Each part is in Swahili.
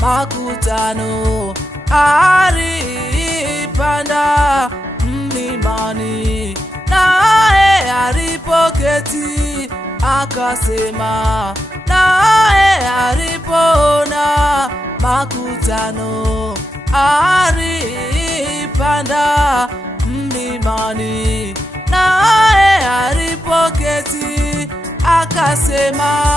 Makutano alipanda mlimani, naye alipoketi akasema. Naye alipoona makutano alipanda mlimani, naye alipoketi akasema.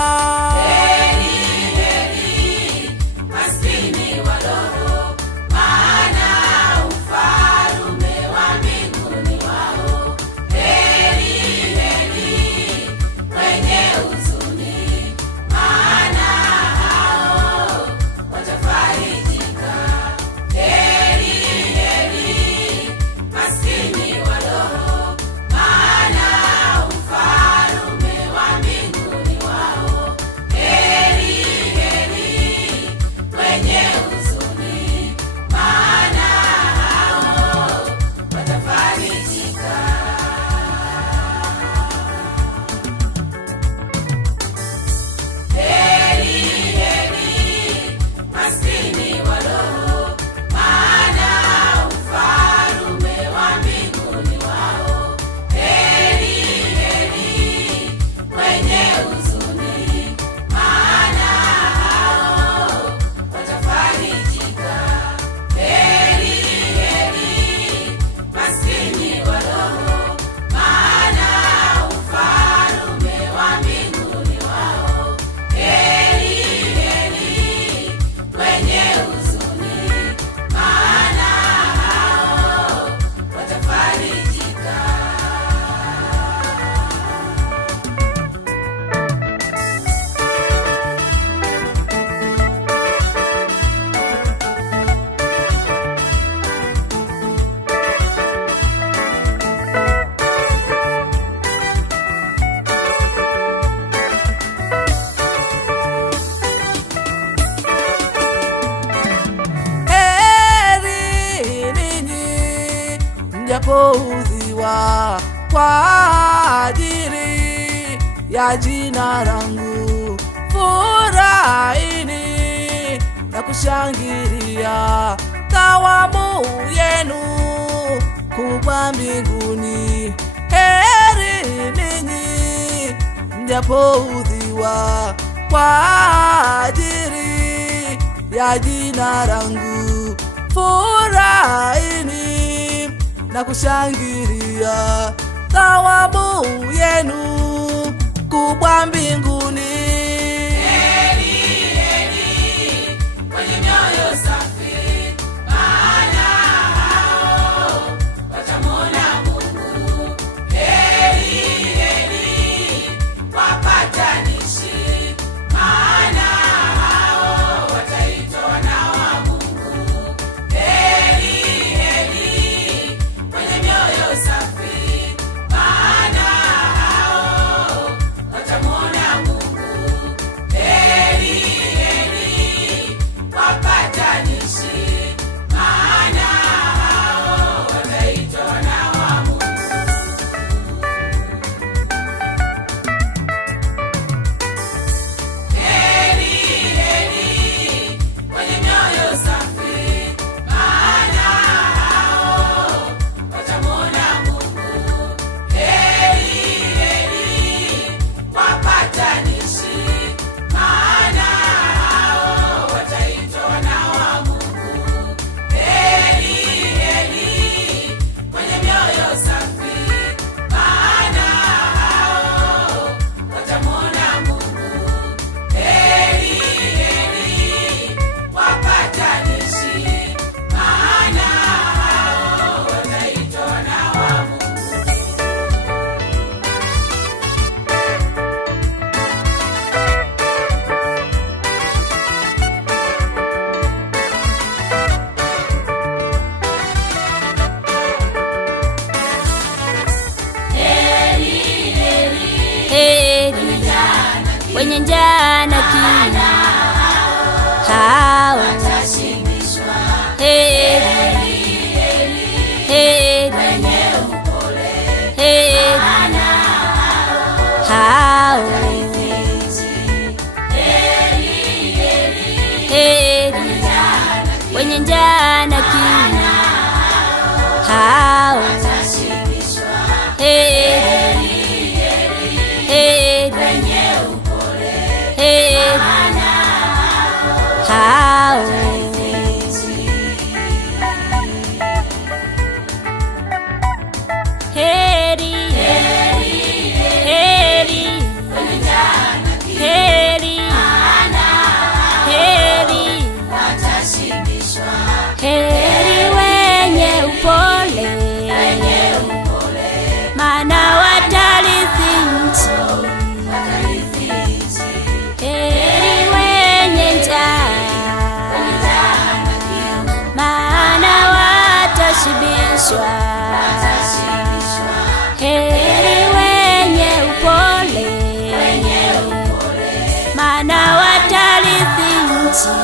Japoudhiwa kwa ajili ya jina langu, furahini na kushangilia, thawabu yenu kubwa mbinguni. Heri ninyi mjapoudhiwa kwa ajili ya jina langu, furahini na kushangilia, thawabu yenu kubwa mbinguni. Heri, heri wenye mioyo safi, maana hao watamwona Mungu. Heri, heri wapatanishi, maana hao wataitwa wana wa Mungu. Heri, heri wenye mioyo safi, maana hao watamwona Mungu. njaa na kiu hao watashibishwa. heri, heri, Wenye upole heri maana hao watarithi. heri wenye njaa na kiu hao Watashibishwa. heri, heri Wenye upole heri maana hao heri, heri, wenye njaa na kiu heri, heri, watashibishwa. heri wenye upole maana watarithi nchi. Watarithi nchi. Heri wenye njaa Na kiu maana watashibishwa. watashibishwa. Heri wenye upole maana watarithi nchi.